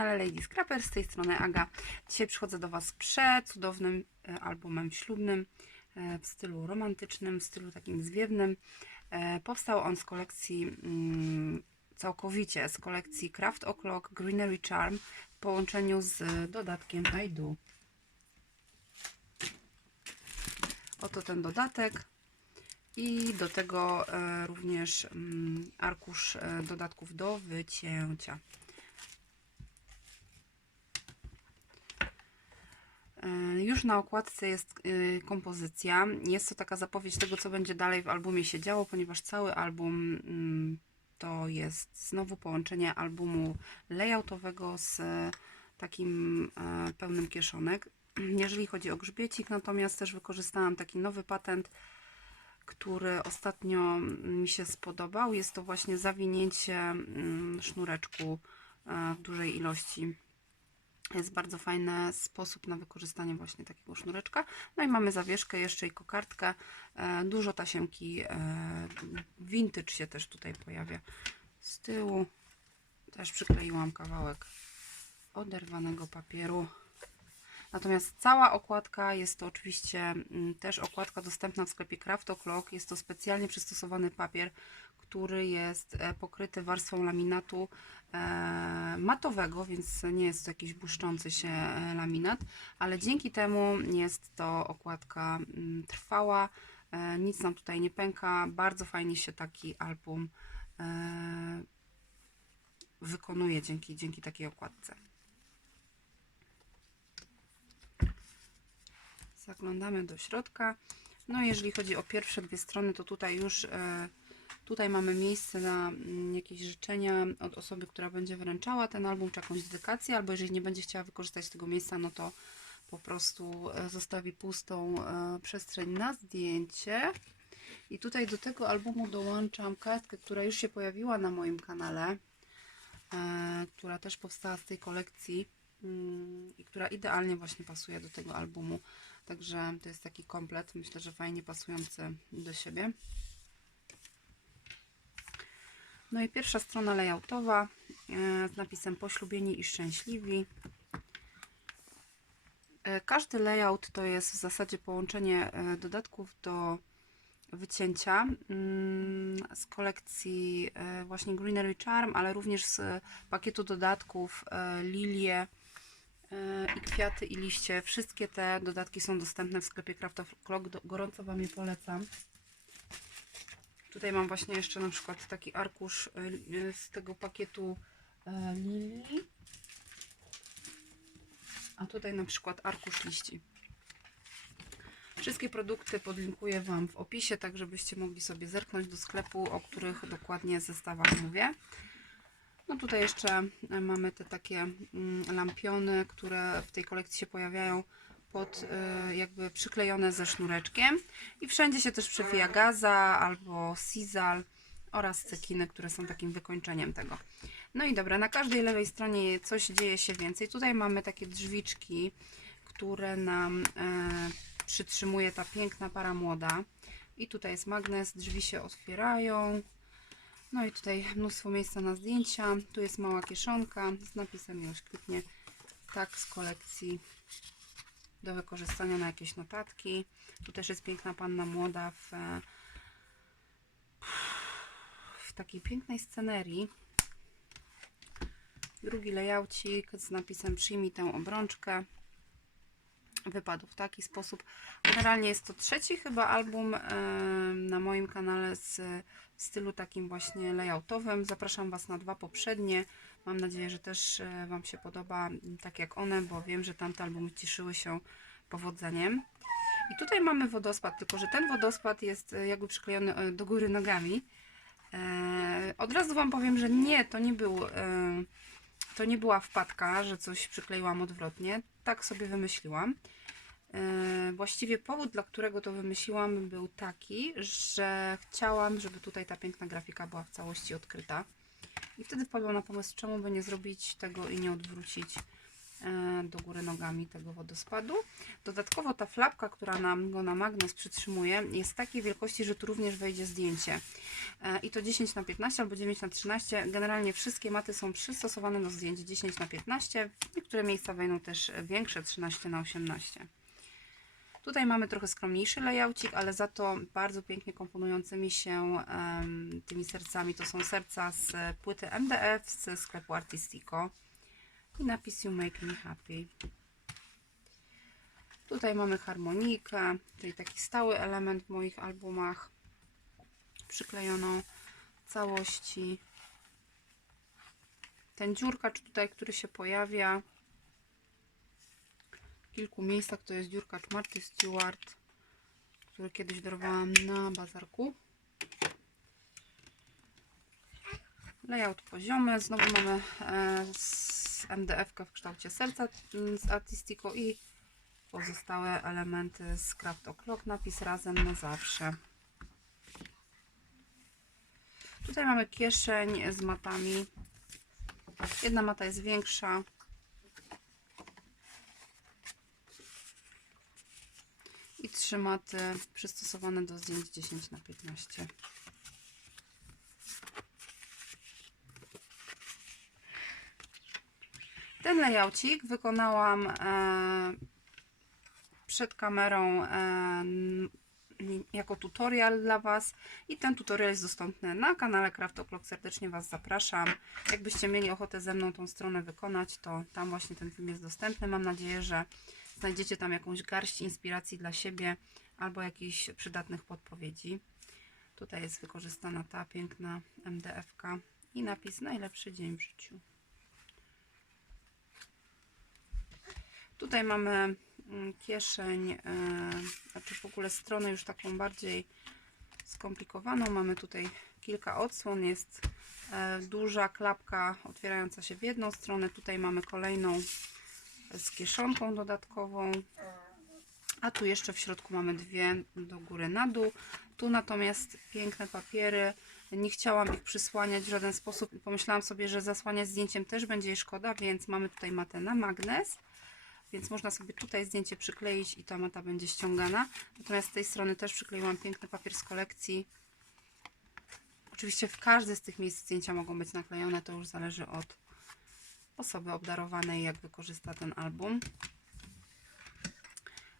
Kanale Lady Scrapper, z tej strony Aga. Dzisiaj przychodzę do Was z przecudownym e, albumem ślubnym e, w stylu romantycznym, w stylu takim zwiewnym. E, Powstał on z kolekcji, mm, całkowicie z kolekcji Craft O'Clock Greenery Charm w połączeniu z dodatkiem I Do. Oto ten dodatek. I do tego również mm, arkusz dodatków do wycięcia. E, Już na okładce jest y, kompozycja. Jest to taka zapowiedź tego, co będzie dalej w albumie się działo, ponieważ cały album mm, to jest znowu połączenie albumu layoutowego z takim e, pełnym kieszonek. Jeżeli chodzi o grzbiecik, natomiast też wykorzystałam taki nowy patent, który ostatnio mi się spodobał. Jest to właśnie zawinięcie mm, sznureczku e, w dużej ilości. Jest bardzo fajny sposób na wykorzystanie właśnie takiego sznureczka. No i mamy zawieszkę jeszcze i kokardkę. E, Dużo tasiemki e, vintage się też tutaj pojawia. Z tyłu też przykleiłam kawałek oderwanego papieru. Natomiast cała okładka jest to oczywiście mm, też okładka dostępna w sklepie Craft O'Clock. Jest to specjalnie przystosowany papier, który jest e, pokryty warstwą laminatu e, matowego, więc nie jest to jakiś błyszczący się e, laminat, ale dzięki temu jest to okładka mm, trwała, nic nam tutaj nie pęka, bardzo fajnie się taki album wykonuje dzięki, dzięki takiej okładce. Zaglądamy do środka. No jeżeli chodzi o pierwsze dwie strony, to tutaj już e, tutaj mamy miejsce na mm, jakieś życzenia od osoby, która będzie wręczała ten album, czy jakąś dedykację, albo jeżeli nie będzie chciała wykorzystać tego miejsca, no to po prostu e, zostawi pustą e, przestrzeń na zdjęcie. I tutaj do tego albumu dołączam kartkę, która już się pojawiła na moim kanale, która też powstała z tej kolekcji mm, i która idealnie właśnie pasuje do tego albumu. Także to jest taki komplet, myślę, że fajnie pasujący do siebie. No i pierwsza strona layoutowa e, z napisem poślubieni i szczęśliwi. E, Każdy layout to jest w zasadzie połączenie e, dodatków do wycięcia mm, z kolekcji właśnie Greenery Charm, ale również z pakietu dodatków lilie i kwiaty i liście. Wszystkie te dodatki są dostępne w sklepie Craft of Clock. Gorąco Wam je polecam. Tutaj mam właśnie jeszcze na przykład taki arkusz e, e, z tego pakietu e, lilii. A tutaj na przykład arkusz liści. Wszystkie produkty podlinkuję Wam w opisie, tak żebyście mogli sobie zerknąć do sklepu, o których dokładnie zestawach mówię. No tutaj jeszcze e, mamy te takie mm, lampiony, które w tej kolekcji się pojawiają pod e, jakby przyklejone ze sznureczkiem i wszędzie się też przewija gaza albo sizal oraz cekiny, które są takim wykończeniem tego. No i dobra, na każdej lewej stronie coś dzieje się więcej. Tutaj mamy takie drzwiczki, które nam e, przytrzymuje ta piękna para młoda. I tutaj jest magnes, drzwi się otwierają. No i tutaj mnóstwo miejsca na zdjęcia. Tu jest mała kieszonka z napisem Miłość kwitnie. Tak z kolekcji do wykorzystania na jakieś notatki. Tu też jest piękna panna młoda w, e, w takiej pięknej scenerii. Drugi layoucik z napisem przyjmij tę obrączkę. Wypadł w taki sposób. Generalnie jest to trzeci chyba album na moim kanale z w stylu takim właśnie layoutowym. Zapraszam Was na dwa poprzednie. Mam nadzieję, że też e, Wam się podoba m, tak jak one, bo wiem, że tamte albumy cieszyły się powodzeniem. I tutaj mamy wodospad, tylko że ten wodospad jest e, jakby przyklejony e, do góry nogami. Od razu Wam powiem, że nie, to nie był, to nie była wpadka, że coś przykleiłam odwrotnie. Tak sobie wymyśliłam. E, Właściwie powód, dla którego to wymyśliłam, był taki, że chciałam, żeby tutaj ta piękna grafika była w całości odkryta. I wtedy wpadłam na pomysł, czemu by nie zrobić tego i nie odwrócić do góry nogami tego wodospadu. Dodatkowo ta flapka, która nam go na magnes przytrzymuje, jest takiej wielkości, że tu również wejdzie zdjęcie. E, I to 10 na 15 albo 9 na 13. Generalnie wszystkie maty są przystosowane do zdjęć 10 na 15. Niektóre miejsca wejdą też większe 13 na 18. Tutaj mamy trochę skromniejszy layoutik, ale za to bardzo pięknie komponujący mi się em, tymi sercami. To są serca z płyty MDF ze sklepu Artistico i napis You Make Me Happy. Tutaj mamy harmonikę, czyli taki stały element w moich albumach, przyklejoną całości. Ten dziurkacz tutaj, który się pojawia w kilku miejscach, to jest dziurkacz Marty Stewart, który kiedyś dorwałam na bazarku. Layout poziomy, znowu mamy e, z MDF w kształcie serca mm, z Artistico i pozostałe elementy z Craft O'Clock, napis razem na zawsze. Tutaj mamy kieszeń z matami. Jedna mata jest większa. I trzy maty przystosowane do zdjęć 10 na 15. Ten layoutik wykonałam e, przed kamerą e, jako tutorial dla Was i ten tutorial jest dostępny na kanale Craft O'Clock. Serdecznie Was zapraszam. Jakbyście mieli ochotę ze mną tą stronę wykonać, to tam właśnie ten film jest dostępny. Mam nadzieję, że znajdziecie tam jakąś garść inspiracji dla siebie albo jakichś przydatnych podpowiedzi. Tutaj jest wykorzystana ta piękna MDF-ka i napis najlepszy dzień w życiu. Tutaj mamy mm, kieszeń, e, znaczy w ogóle stronę już taką bardziej skomplikowaną. Mamy tutaj kilka odsłon, jest e, duża klapka otwierająca się w jedną stronę. Tutaj mamy kolejną z kieszonką dodatkową. A tu jeszcze w środku mamy dwie do góry na dół. Tu natomiast piękne papiery. Nie chciałam ich przysłaniać w żaden sposób pomyślałam sobie, że zasłaniać zdjęciem też będzie jej szkoda, więc mamy tutaj matę na magnes. Więc można sobie tutaj zdjęcie przykleić i ta mata będzie ściągana. Natomiast z tej strony też przykleiłam piękny papier z kolekcji. Oczywiście w każde z tych miejsc zdjęcia mogą być naklejone, to już zależy od osoby obdarowanej, jak wykorzysta ten album.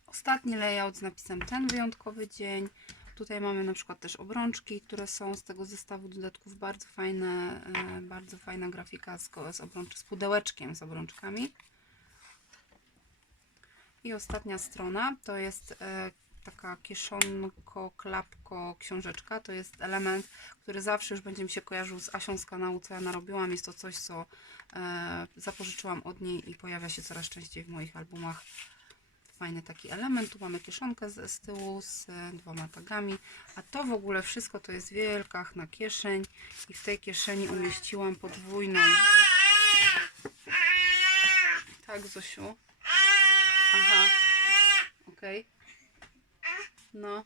Ostatni layout z napisem ten wyjątkowy dzień. Tutaj mamy na przykład też obrączki, które są z tego zestawu dodatków. Bardzo fajne, e, bardzo fajna grafika z, z, obrącz, z pudełeczkiem z obrączkami. I ostatnia strona to jest e, taka kieszonko, klapko, książeczka. To jest element, który zawsze już będzie mi się kojarzył z Asią z kanału, co ja narobiłam. Jest to coś, co e, zapożyczyłam od niej i pojawia się coraz częściej w moich albumach. Fajny taki element. Tu mamy kieszonkę z, z tyłu z dwoma tagami. A to w ogóle wszystko to jest wielka na kieszeń. I w tej kieszeni umieściłam podwójną. Tak, Zosiu. Aha. Okej. No.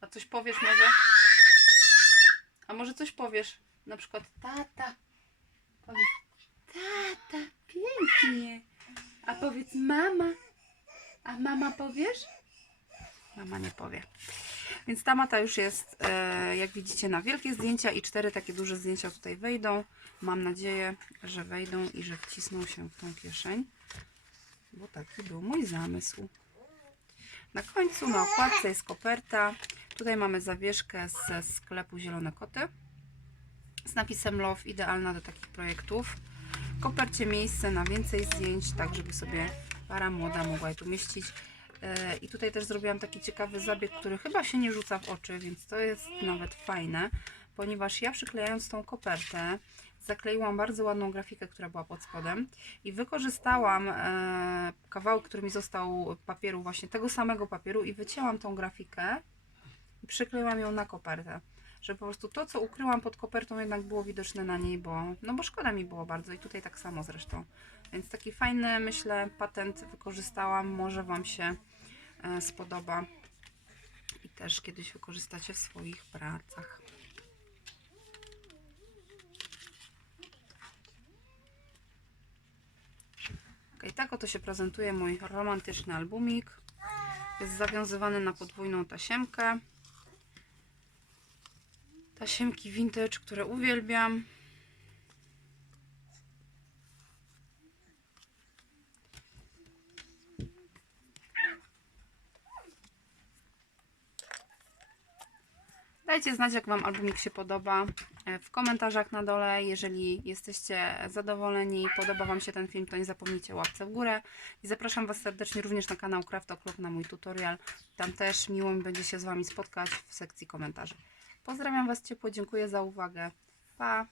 A coś powiesz może? A może coś powiesz? Na przykład tata. Powiedz tata, pięknie. A powiedz mama. A mama powiesz? Mama nie powie. Więc ta mata już jest, e, jak widzicie, na wielkie zdjęcia i cztery takie duże zdjęcia tutaj wejdą. Mam nadzieję, że wejdą i że wcisną się w tą kieszeń bo taki był mój zamysł. Na końcu na okładce jest koperta. Tutaj mamy zawieszkę ze sklepu Zielone Koty z napisem Love, idealna do takich projektów. W kopercie miejsce na więcej zdjęć, tak żeby sobie para młoda mogła je tu mieścić. E, I tutaj też zrobiłam taki ciekawy zabieg, który chyba się nie rzuca w oczy, więc to jest nawet fajne, ponieważ ja przyklejając tą kopertę, zakleiłam bardzo ładną grafikę, która była pod spodem i wykorzystałam e, kawałek, który mi został papieru, właśnie tego samego papieru i wycięłam tą grafikę i przykleiłam ją na kopertę. Żeby po prostu to, co ukryłam pod kopertą, jednak było widoczne na niej, bo, no bo szkoda mi było bardzo i tutaj tak samo zresztą. Więc taki fajny, myślę, patent wykorzystałam. Może Wam się e, spodoba i też kiedyś wykorzystacie w swoich pracach. Ok, tak oto się prezentuje mój romantyczny albumik. Jest zawiązywany na podwójną tasiemkę. Tasiemki vintage, które uwielbiam. Dajcie znać, jak Wam albumik się podoba e, w komentarzach na dole. Jeżeli jesteście zadowoleni, podoba Wam się ten film, to nie zapomnijcie łapce w górę. I zapraszam Was serdecznie również na kanał Craft O'Clock na mój tutorial. Tam też miło mi będzie się z Wami spotkać w sekcji komentarzy. Pozdrawiam Was ciepło, dziękuję za uwagę. Pa!